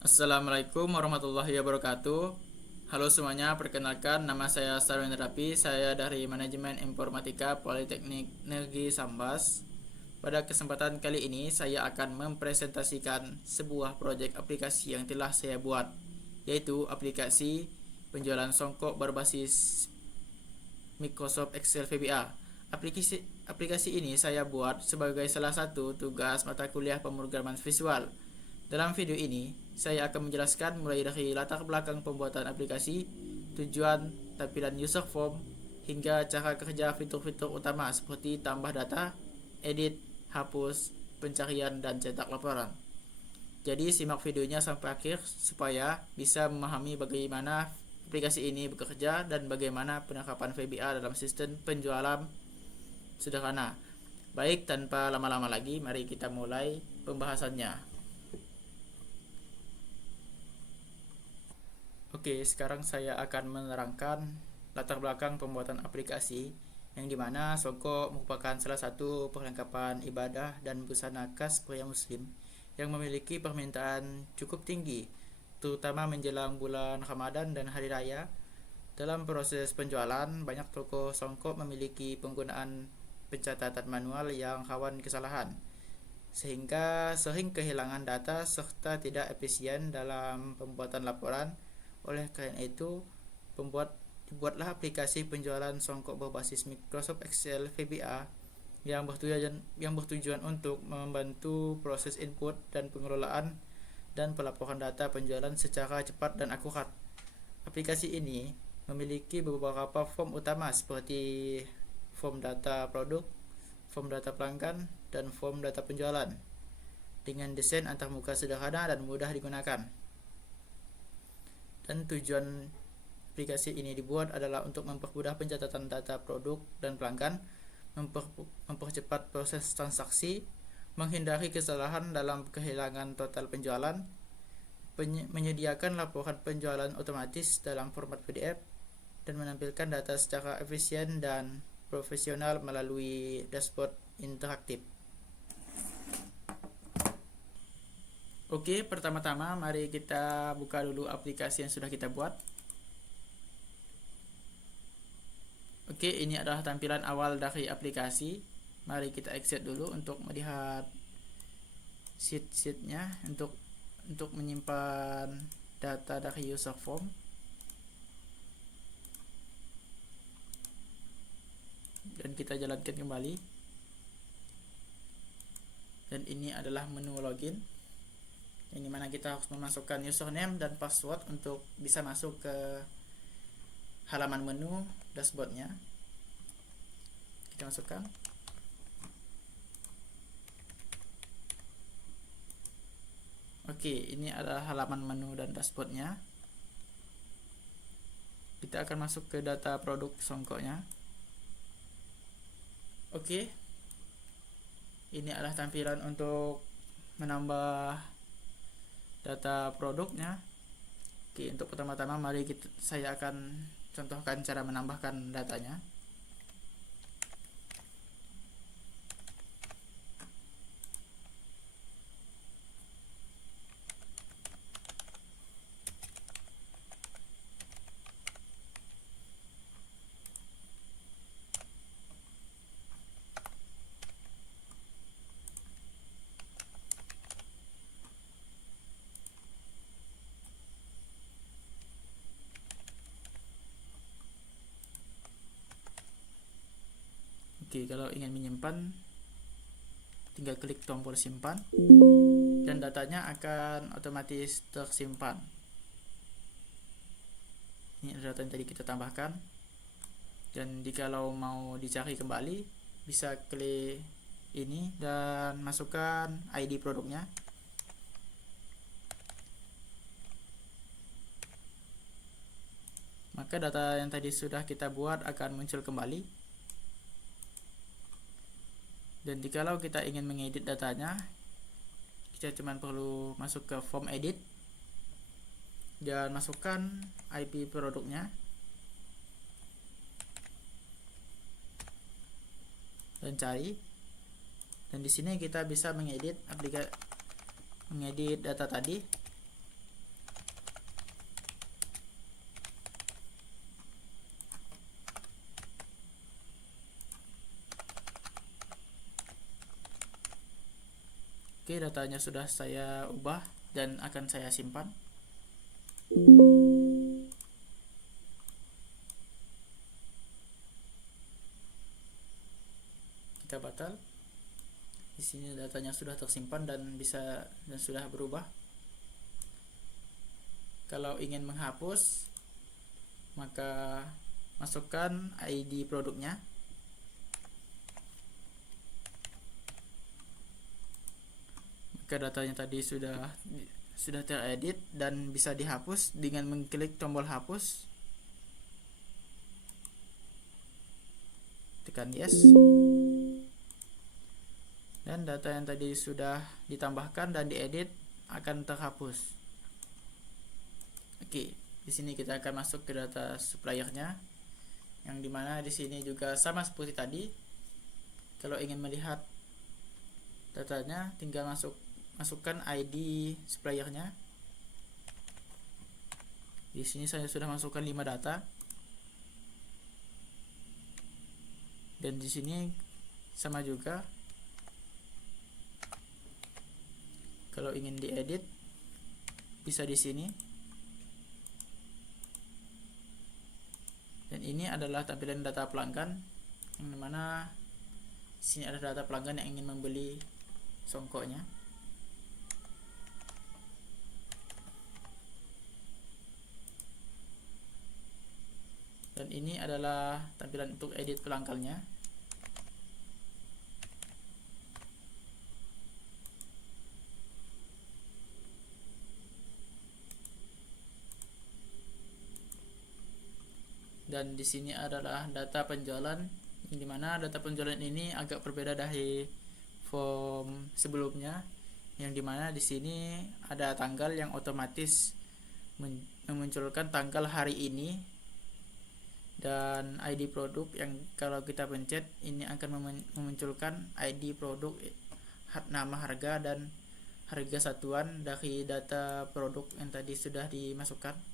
Assalamualaikum warahmatullahi wabarakatuh. Halo semuanya, perkenalkan nama saya Sarwendra Rapi. Saya dari Manajemen Informatika Politeknik Negeri Sambas. Pada kesempatan kali ini saya akan mempresentasikan sebuah proyek aplikasi yang telah saya buat, yaitu aplikasi penjualan songkok berbasis Microsoft Excel VBA. Aplikasi ini saya buat sebagai salah satu tugas mata kuliah pemrograman visual. Dalam video ini, saya akan menjelaskan mulai dari latar belakang pembuatan aplikasi, tujuan, tampilan user form, hingga cara kerja fitur-fitur utama seperti tambah data, edit, hapus, pencarian, dan cetak laporan. Jadi simak videonya sampai akhir supaya bisa memahami bagaimana aplikasi ini bekerja dan bagaimana penerapan VBA dalam sistem penjualan sederhana. Baik, tanpa lama-lama lagi, mari kita mulai pembahasannya. Oke, sekarang saya akan menerangkan latar belakang pembuatan aplikasi yang dimana songkok merupakan salah satu perlengkapan ibadah dan busana khas pria muslim yang memiliki permintaan cukup tinggi, terutama menjelang bulan Ramadan dan Hari Raya. Dalam proses penjualan, banyak toko songkok memiliki penggunaan pencatatan manual yang rawan kesalahan, sehingga sering kehilangan data serta tidak efisien dalam pembuatan laporan. Oleh karena itu, dibuatlah aplikasi penjualan songkok berbasis Microsoft Excel VBA yang bertujuan untuk membantu proses input dan pengelolaan dan pelaporan data penjualan secara cepat dan akurat. Aplikasi ini memiliki beberapa form utama seperti form data produk, form data pelanggan, dan form data penjualan dengan desain antarmuka sederhana dan mudah digunakan. Dan tujuan aplikasi ini dibuat adalah untuk mempermudah pencatatan data produk dan pelanggan, mempercepat proses transaksi, menghindari kesalahan dalam kehilangan total penjualan, menyediakan laporan penjualan otomatis dalam format PDF, dan menampilkan data secara efisien dan profesional melalui dashboard interaktif. Oke, pertama-tama mari kita buka dulu aplikasi yang sudah kita buat. Oke, ini adalah tampilan awal dari aplikasi. Mari kita exit dulu untuk melihat sheet-sheetnya untuk menyimpan data dari user form. Dan kita jalankan kembali. Dan ini adalah menu login, yang dimana kita harus memasukkan username dan password untuk bisa masuk ke halaman menu dashboardnya. Kita masukkan. Oke, ini adalah halaman menu dan dashboardnya. Kita akan masuk ke data produk songkoknya. Oke, ini adalah tampilan untuk menambah data produknya. Oke, untuk pertama-tama mari saya akan contohkan cara menambahkan datanya. Oke, kalau ingin menyimpan, tinggal klik tombol simpan dan datanya akan otomatis tersimpan. Ini adalah data yang tadi kita tambahkan. Dan jikalau mau dicari kembali, bisa klik ini dan masukkan ID produknya. Maka data yang tadi sudah kita buat akan muncul kembali. Dan jikalau kita ingin mengedit datanya, kita cuma perlu masuk ke form edit dan masukkan IP produknya dan cari. Dan di sini kita bisa mengedit data tadi datanya sudah saya ubah dan akan saya simpan. Kita batal. Di sini datanya sudah tersimpan dan sudah berubah. Kalau ingin menghapus, maka masukkan ID produknya. Maka datanya tadi sudah teredit dan bisa dihapus dengan mengklik tombol hapus. Tekan yes. Dan data yang tadi sudah ditambahkan dan diedit akan terhapus. Oke, di sini kita akan masuk ke data suppliernya, yang dimana di sini juga sama seperti tadi. Kalau ingin melihat datanya, tinggal masukkan ID suppliernya. Di sini saya sudah masukkan 5 data. Dan di sini sama juga. Kalau ingin diedit, bisa di sini. Dan ini adalah tampilan data pelanggan, yang dimana sini ada data pelanggan yang ingin membeli songkoknya. Dan ini adalah tampilan untuk edit pelanggannya. Dan di sini adalah data penjualan, yang dimana data penjualan ini agak berbeda dari form sebelumnya, yang dimana di sini ada tanggal yang otomatis memunculkan tanggal hari ini, dan ID produk yang kalau kita pencet ini akan memunculkan ID produk, nama, harga, dan harga satuan dari data produk yang tadi sudah dimasukkan.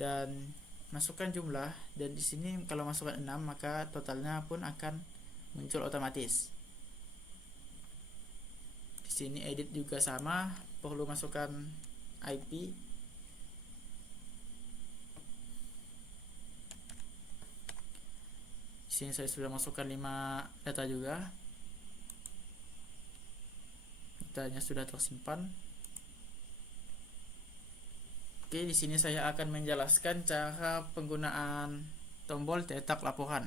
Dan masukkan jumlah, dan di sini kalau masukkan 6 maka totalnya pun akan muncul otomatis. Di sini edit juga sama, perlu masukkan IP. Di sini saya sudah masukkan 5 data juga. Datanya sudah tersimpan. Oke, di sini saya akan menjelaskan cara penggunaan tombol cetak laporan.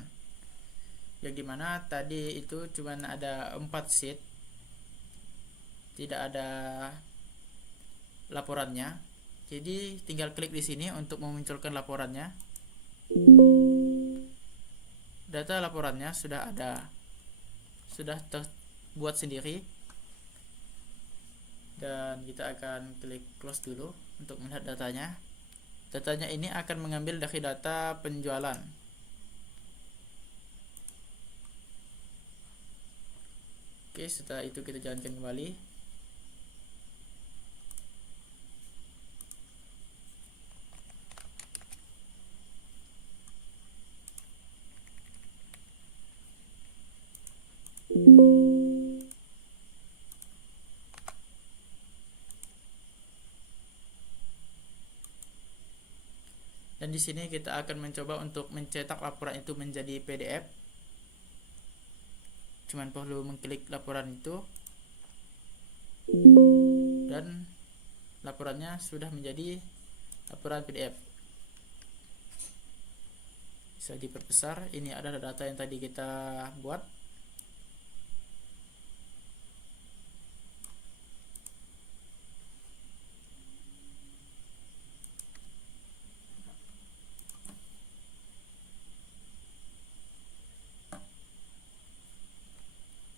Yang dimana tadi itu cuma ada 4 sheet, tidak ada laporannya. Jadi tinggal klik di sini untuk memunculkan laporannya. Data laporannya sudah ada, sudah terbuat sendiri. Dan kita akan klik close dulu untuk melihat datanya. Datanya ini akan mengambil dari data penjualan. Oke, setelah itu kita jalankan kembali. Dan di sini kita akan mencoba untuk mencetak laporan itu menjadi PDF. Cuman perlu mengklik laporan itu, dan laporannya sudah menjadi laporan PDF. Bisa diperbesar. Ini adalah data yang tadi kita buat.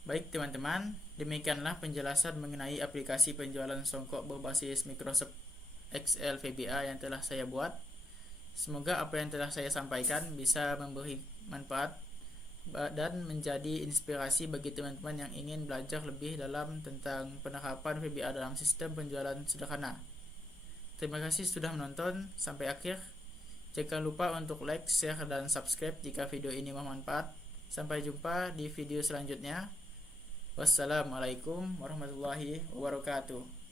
Baik teman-teman, demikianlah penjelasan mengenai aplikasi penjualan songkok berbasis Microsoft Excel VBA yang telah saya buat. Semoga apa yang telah saya sampaikan bisa memberi manfaat dan menjadi inspirasi bagi teman-teman yang ingin belajar lebih dalam tentang penerapan VBA dalam sistem penjualan sederhana. Terima kasih sudah menonton sampai akhir. Jangan lupa untuk like, share, dan subscribe jika video ini bermanfaat. Sampai jumpa di video selanjutnya. Wassalamualaikum warahmatullahi wabarakatuh.